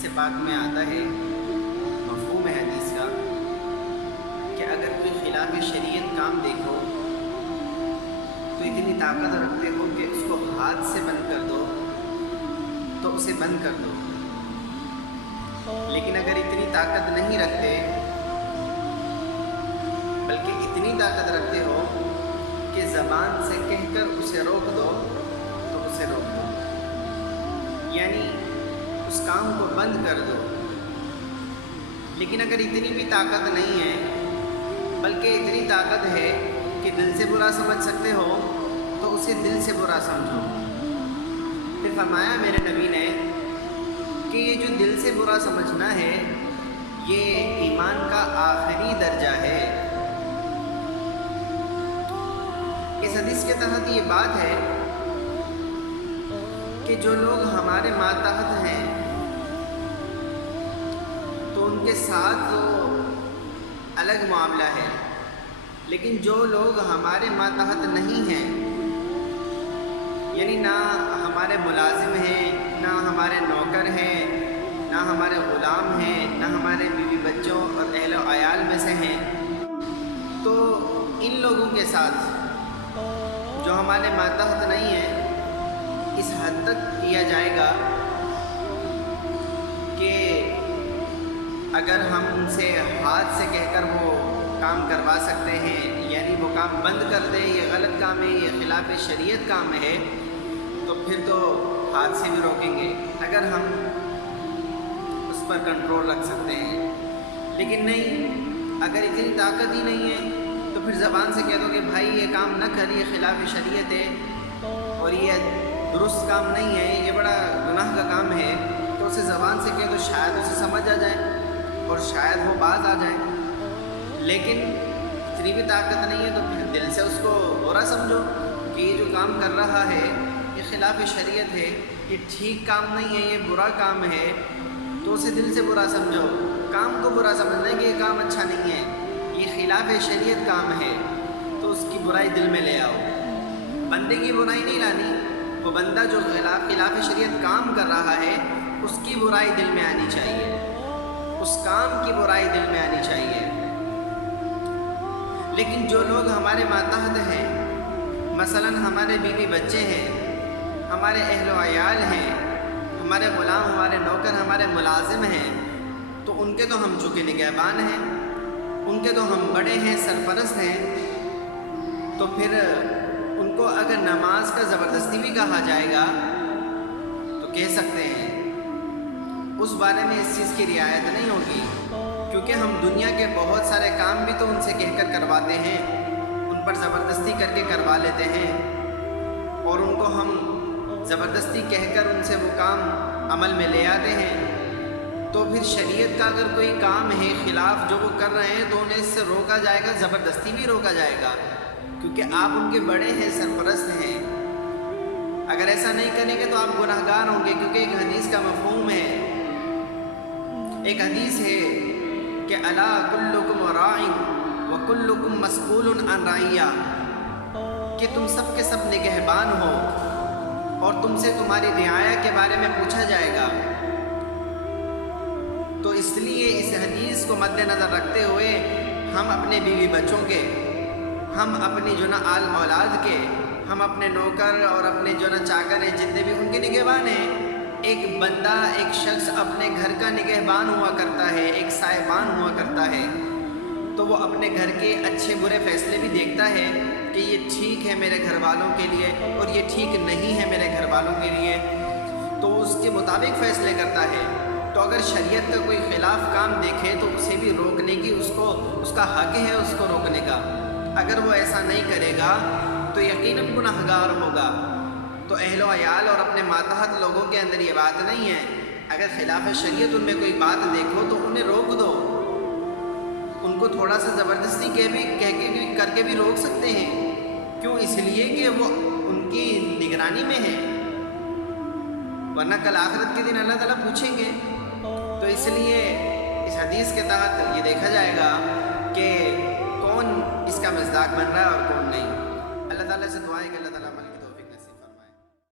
حدیث پاک میں آتا ہے، مفہوم ہے حدیث کا، کہ اگر کوئی خلاف شریعت کام دیکھو تو اتنی طاقت رکھتے ہو کہ اس کو ہاتھ سے بند کر دو تو اسے بند کر دو، لیکن اگر اتنی طاقت نہیں رکھتے بلکہ اتنی طاقت رکھتے ہو کہ زبان سے کہہ کر اسے روک دو تو اسے روک دو، یعنی اس کام کو بند کر دو۔ لیکن اگر اتنی بھی طاقت نہیں ہے بلکہ اتنی طاقت ہے کہ دل سے برا سمجھ سکتے ہو تو اسے دل سے برا سمجھو۔ پھر فرمایا میرے نبی نے کہ یہ جو دل سے برا سمجھنا ہے یہ ایمان کا آخری درجہ ہے۔ اس حدیث کے تحت یہ بات ہے کہ جو لوگ ہمارے ماتحت ہیں تو ان کے ساتھ تو الگ معاملہ ہے، لیکن جو لوگ ہمارے ماتحت نہیں ہیں، یعنی نہ ہمارے ملازم ہیں، نہ ہمارے نوکر ہیں، نہ ہمارے غلام ہیں، نہ ہمارے بیوی بچوں اور اہل و عیال میں سے ہیں، تو ان لوگوں کے ساتھ جو ہمارے ماتحت نہیں ہیں اس حد تک کیا جائے گا کہ اگر ہم ان سے ہاتھ سے کہہ کر وہ کام کروا سکتے ہیں، یعنی وہ کام بند کر دیں، یہ غلط کام ہے، یہ خلاف شریعت کام ہے، تو پھر تو ہاتھ سے بھی روکیں گے اگر ہم اس پر کنٹرول رکھ سکتے ہیں۔ لیکن نہیں، اگر اتنی طاقت ہی نہیں ہے تو پھر زبان سے کہہ دو کہ بھائی یہ کام نہ کر، یہ خلاف شریعت ہے اور یہ درست کام نہیں ہے، یہ بڑا گناہ کا کام ہے، تو اسے زبان سے کہہ دو، شاید اسے سمجھ آ جائے اور شاید وہ باز آ جائے۔ لیکن اتنی بھی طاقت نہیں ہے تو پھر دل سے اس کو برا سمجھو کہ یہ جو کام کر رہا ہے یہ خلاف شریعت ہے، یہ ٹھیک کام نہیں ہے، یہ برا کام ہے، تو اسے دل سے برا سمجھو۔ کام کو برا سمجھنا ہے کہ یہ کام اچھا نہیں ہے، یہ خلاف شریعت کام ہے، تو اس کی برائی دل میں لے آؤ۔ بندے کی برائی نہیں لانی، وہ بندہ جو خلاف شریعت کام کر رہا ہے اس کی برائی دل میں آنی چاہیے، اس کام کی برائی دل میں آنی چاہیے۔ لیکن جو لوگ ہمارے ماتحت ہیں، مثلا ہمارے بیوی بچے ہیں، ہمارے اہل و عیال ہیں، ہمارے غلام، ہمارے نوکر، ہمارے ملازم ہیں، تو ان کے تو ہم چونکہ نگہبان ہیں، ان کے تو ہم بڑے ہیں، سرپرست ہیں، تو پھر ان کو اگر نماز کا زبردستی بھی کہا جائے گا تو کہہ سکتے ہیں، اس بارے میں اس چیز کی رعایت نہیں ہوگی، کیونکہ ہم دنیا کے بہت سارے کام بھی تو ان سے کہہ کر کرواتے ہیں، ان پر زبردستی کر کے کروا لیتے ہیں، اور ان کو ہم زبردستی کہہ کر ان سے وہ کام عمل میں لے آتے ہیں۔ تو پھر شریعت کا اگر کوئی کام ہے خلاف جو وہ کر رہے ہیں تو انہیں اس سے روکا جائے گا، زبردستی بھی روکا جائے گا، کیونکہ آپ ان کے بڑے ہیں، سرپرست ہیں۔ اگر ایسا نہیں کریں گے تو آپ گناہ گار ہوں گے، کیونکہ ایک حدیث کا مفہوم ہے، ایک حدیث ہے کہ الا کلکم راع وکلکم مسئول عن رعیہ، کہ تم سب کے سب نگہبان ہو اور تم سے تمہاری رعایا کے بارے میں پوچھا جائے گا۔ تو اس لیے اس حدیث کو مد نظر رکھتے ہوئے ہم اپنے بیوی بچوں کے، ہم اپنی جو نا آل اولاد کے، ہم اپنے نوکر اور اپنے جو نا چاکر ہیں جتنے بھی ان کے نگہبان ہیں۔ ایک بندہ، ایک شخص اپنے گھر کا نگہبان ہوا کرتا ہے، ایک سائبان ہوا کرتا ہے، تو وہ اپنے گھر کے اچھے برے فیصلے بھی دیکھتا ہے کہ یہ ٹھیک ہے میرے گھر والوں کے لیے اور یہ ٹھیک نہیں ہے میرے گھر والوں کے لیے، تو اس کے مطابق فیصلے کرتا ہے۔ تو اگر شریعت کا کوئی خلاف کام دیکھے تو اسے بھی روکنے کی اس کا حق ہے، اس کو روکنے کا۔ اگر وہ ایسا نہیں کرے گا تو یقیناً گناہ گار ہوگا۔ تو اہل و عیال اور اپنے ماتحت لوگوں کے اندر یہ بات نہیں ہے، اگر خلاف شریعت ان میں کوئی بات دیکھو تو انہیں روک دو، ان کو تھوڑا سا زبردستی کر کے بھی روک سکتے ہیں۔ کیوں؟ اس لیے کہ وہ ان کی نگرانی میں ہے، ورنہ کل آخرت کے دن اللہ تعالیٰ پوچھیں گے۔ تو اس لیے اس حدیث کے تحت یہ دیکھا جائے گا کہ کون اس کا مصداق بن رہا ہے اور کون نہیں۔